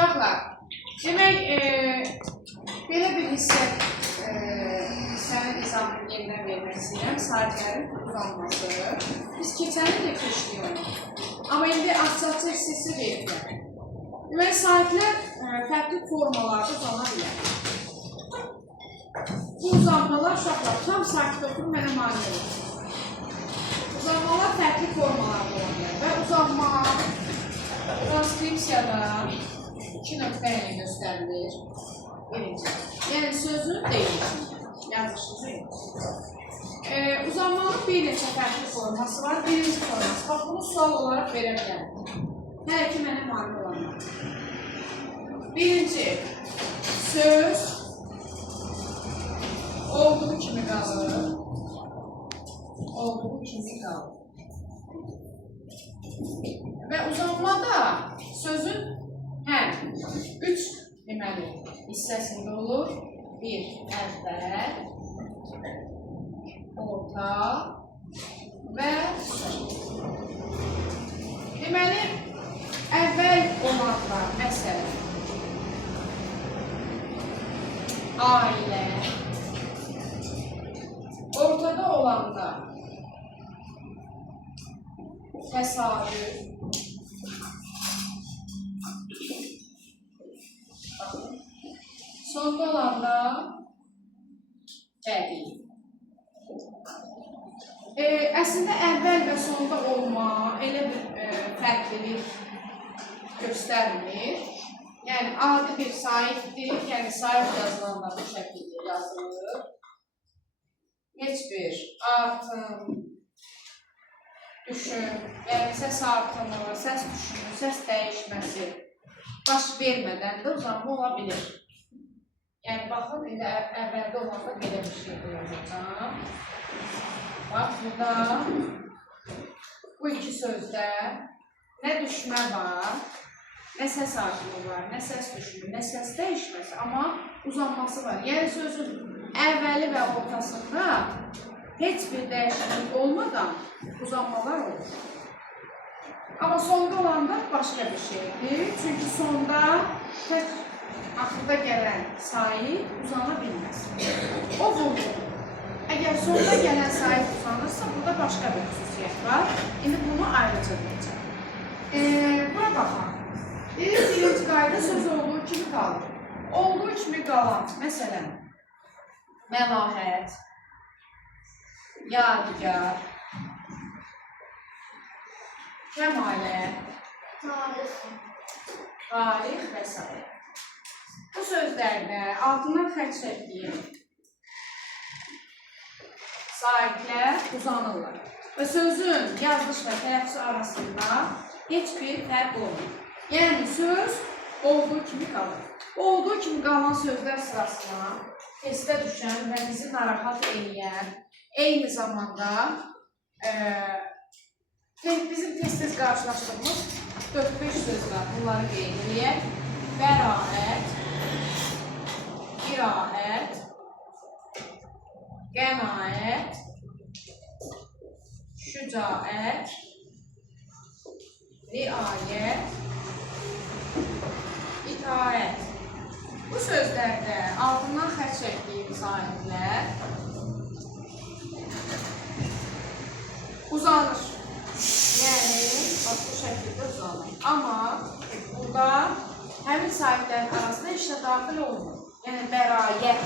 Uşaqlar, demək, belə bir hissənin izahını yenidən vermək istəyirəm. Sahiblərin uzanması. Biz keçəni də keçdik onu. Amma indi açıqca hissəsi verirlər. Demək, sahiblər fərqli formalarda uzana bilər. Bu uzanmalar, uşaqlar, tam sakit oturun, mənə mani olur. Uzanmalar fərqli formalarda ola bilər və uzanma transkripsiyada 2 nöqtə ilə göstərilir. Birinci. Yəni sözün deyilişini, yazışını deyil. Uzanmanın bir neçə fərqli forması var. Birinci forması. Bax, bunu sual olaraq verə bilərəm. Hələ ki, mənə mani olanlar. Birinci, söz olduğu kimi qalır. Olduğu kimi qalır. Və uzanmada sözün həm 3 deməli hissəsində olur. Bir, əvvəl, orta və son. Deməli, əvvəl olanlar, məsələn, ailə, ortada olanlar, təsadüf, sonda olanda bədii. Əslində, əvvəl və sonda olma elə bir fərqlilik göstərmir. Yəni, adi bir sahibdir, yəni sahib yazılanda bu şəkildə yazılır. Heç bir artım, düşün, yəni səs artımı, səs düşümü, səs dəyişməsi baş vermədən də uzanma ola bilir. Yəni, baxın, indi əvvəldə olanda belə bir şey qoyacaqam. Bax, burada bu iki sözdə nə düşmə var, nə səs artımı var, nə səs düşümü, nə səs dəyişməsi, amma uzanması var. Yəni, sözün əvvəli və ortasında heç bir dəyişiklik olmadan uzanmalar olur. Amma sonda olanda başqa bir şeydir. Çünki sonda tək axırda gələn sahib uzana bilməz. O vurdur. Əgər sonda gələn sahib uzanırsa, burada başqa bir xüsusiyyət var. İndi bunu ayrıca deyəcəm. Bura baxaq. Birinci qayda söz olduğu kimi qalır. Olduğu kimi qalan, məsələn, məlahət, yadigar, kəmalə, tarix və s. Bu sözlərdə altından xətt çəkdiyim sahiblər uzanırlar və sözün yazılış və tələffüzü arasında heç bir fərq olmur. Yəni, söz olduğu kimi qalır. Olduğu kimi qalan sözlər sırasına testə düşən və bizi narahat edən, eyni zamanda bizim tez-tez qarşılaşdığımız 4-5 söz var. Bunları qeyd edək. Bəraət, iraət, qənaət, şücaət, riayət, itaət. Bu sözlərdə altından xətt çəkdiyim sahiblər uzanır. Yəni, bax, bu şəkildə uzanır. Amma burada həmin sahiblərin arasında işlə daxil olunur. Yəni, bəraət,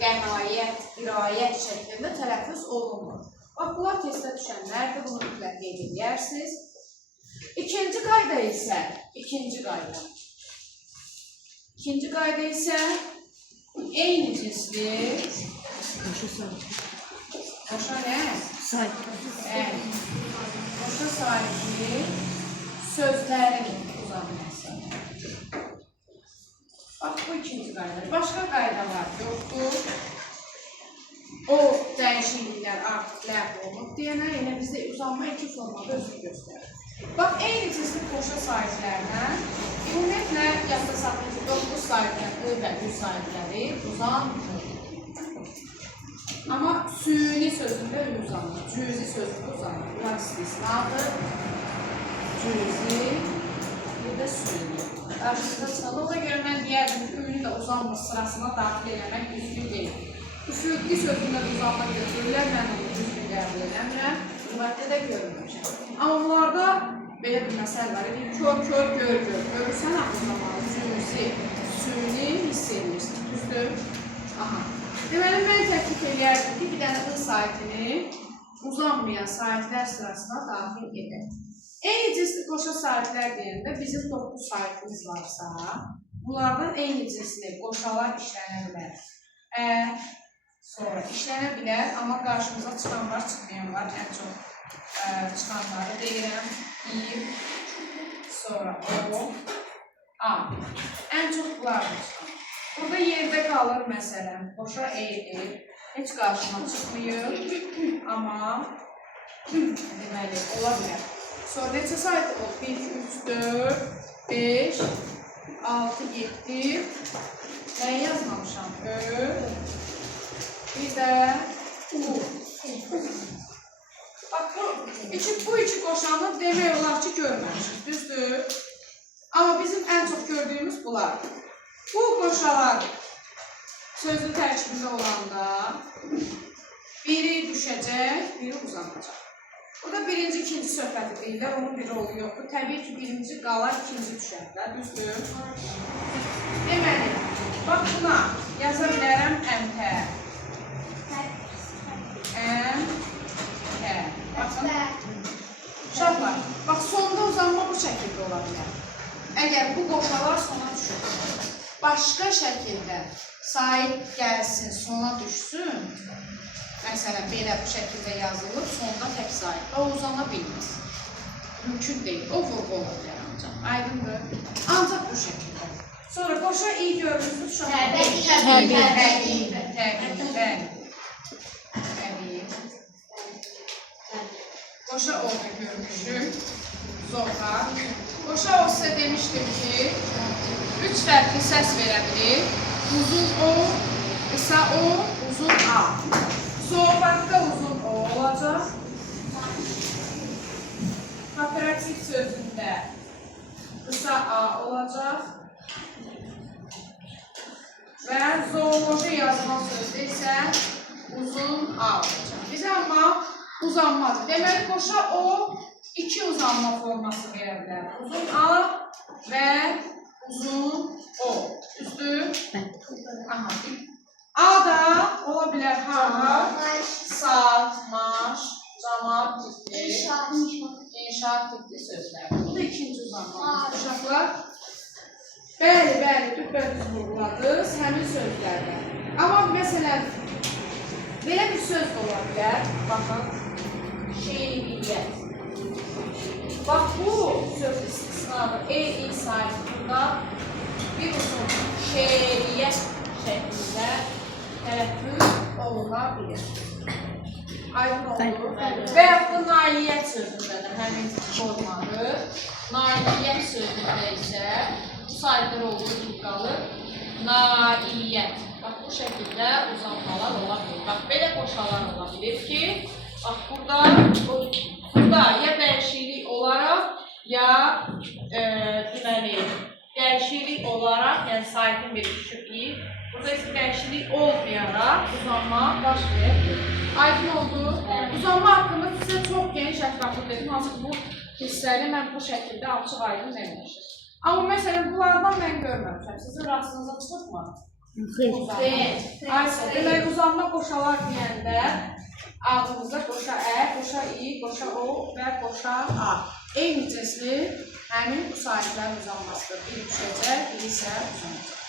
qənaət, irayət şəklində tələffüz olunur. Bax, bunlar testə düşənlərdir, bunu mütləq qeyd edərsiniz. İkinci qayda isə eyni cinsli boşa nə? Boşa sahibli sözlərin uzanması. Bax, bu ikinci qayda. Başqa qaydalar yoxdur. O dəyişikliklər artıq ləğv olunub deyənə, elə bizdə uzanma iki formada özünü göstərir. Bax, eyni cinsli boşa sahiblərlə ümumiyyətlə yadda saxlayın ki, 9 sahibləri və 3 sahibləri uzanmır. Amma süni sözündə uzanmır, cüzi sözündə uzanmır. Bunlar istisnadır, cüzi, bir də süni. qarşınıza çıxanda. Ona görə mən deyərdim ki, ünlü də uzanma sırasına daxil eləmək düzgün deyil. Üfüqli sözündə də uzanma götürürlər, mən onu düzgün qəbul eləmirəm. Müvəqqə də görmüşəm. Amma bunlarda belə bir məsələ var. Kör, gör. Görürsən axı cüzi, süni hiss edirsən. Düzdür? Aha. Deməli, mən təklif eləyərdim ki, bir dənə ı saitini uzanmayan saitlər sırasına daxil edək. Eyni cinsli qoşa saitlər deyəndə bizim 9 saitimiz varsa, bunlardan eyni cinsli qoşalar işlənə bilər. Sonra işlənə bilər, amma qarşımıza çıxan var, çıxmayan var. Ən çox çıxanları deyirəm. İ, sonra o, a. Ən çox bunlardır çıxan. Burada yerdə qalır məsələn, qoşa edir. Heç qarşıma çıxmıyor, amma deməli, ola bilər. Sonra neçə saytı oldu? 1, 2, 3, 4, 5, 6, 7. Nəyi yazmamışam? Ö, bir də u. Bax, bu iki qoşanı demək olar ki, görməmişik, düzdür? Amma bizim ən çox gördüyümüz bunlardır. Bu qoşalar sözün tərkibində olanda biri düşəcək, biri uzanacaq. Burada birinci, ikinci söhbəti deyirlər, onun bir rolu yoxdur. Təbii ki, birinci qalar, ikinci düşərlər, düzdür? Deməli, bax buna yaza bilərəm əmtə. Əmtə. Baxın. Uşaqlar, bax sonda uzanma bu şəkildə ola bilər. Əgər bu qoşalar sona düşür, başqa şəkildə sait gəlsin, sona düşsün, məsələn, belə bu şəkildə yazılıb, sonda tək sait. O uzana bilməz. Mümkün deyil. O vurğu ola bilər ancaq. Aydındır. Ancaq bu şəkildə. Sonra qoşa iyi görürsünüz. Təbii. Qoşa oldu görmüşük. Zoqa. Qoşa o sizə demişdim ki, 3 fərqli səs verə bilir. Uzun o, qısa o, uzun a. Zoğbaqda uzun o olacaq. Operativ sözündə qısa a olacaq. Və zooloji yazılan sözdə isə uzun a olacaq. Bizə amma uzanmadır. Deməli, qoşa o, 2 uzanma forması verə bilər. Uzun a və uzun o. Düzdür? Aha. A da ola bilər ha, saat, maş, camaat tipli, inşaat tipli sözlər. Bu da ikinci uzanmamız. Uşaqlar, bəli, düz vurguladınız həmin sözlərdən. Amma məsələn, belə bir söz də ola bilər. Baxın, şeyliyyət. Bax, bu söz istisnadır. E-i saytında bir uzun şeyliyyət şəklində tərəffüz oluna bilir. Aydın olur. Və yaxud da nailiyyət sözündə də həmin formadır. Nailiyyət sözündə isə bu saytlar olduğu gibi qalır. Nailiyyət. Bax, bu şəkildə uzanmalar ola bilir. Bax, belə qoşalar ola bilir ki, bax, burada ya dəyişiklik olaraq, ya deməli, dəyişiklik olaraq, yəni saytın bir düşüklüyü, burada isə dəyişiklik olmayaraq uzanma baş verə bilir. Aydın oldu. Uzanma haqqında sizə çox geniş ətraflı dedim. Hansı bu hissəli mən bu şəkildə açıq aydın demişim. Amma məsələn, bunlardan mən görməmişəm. Sizin rastınıza çıxırmı? Aysə, demək uzanma qoşalar deyəndə adımızda qoşa ə, qoşa i, qoşa o və qoşa a. Eyni cinsli həmin bu sahiblərin uzanmasıdır. Biri düşəcək, biri isə uzanacaq.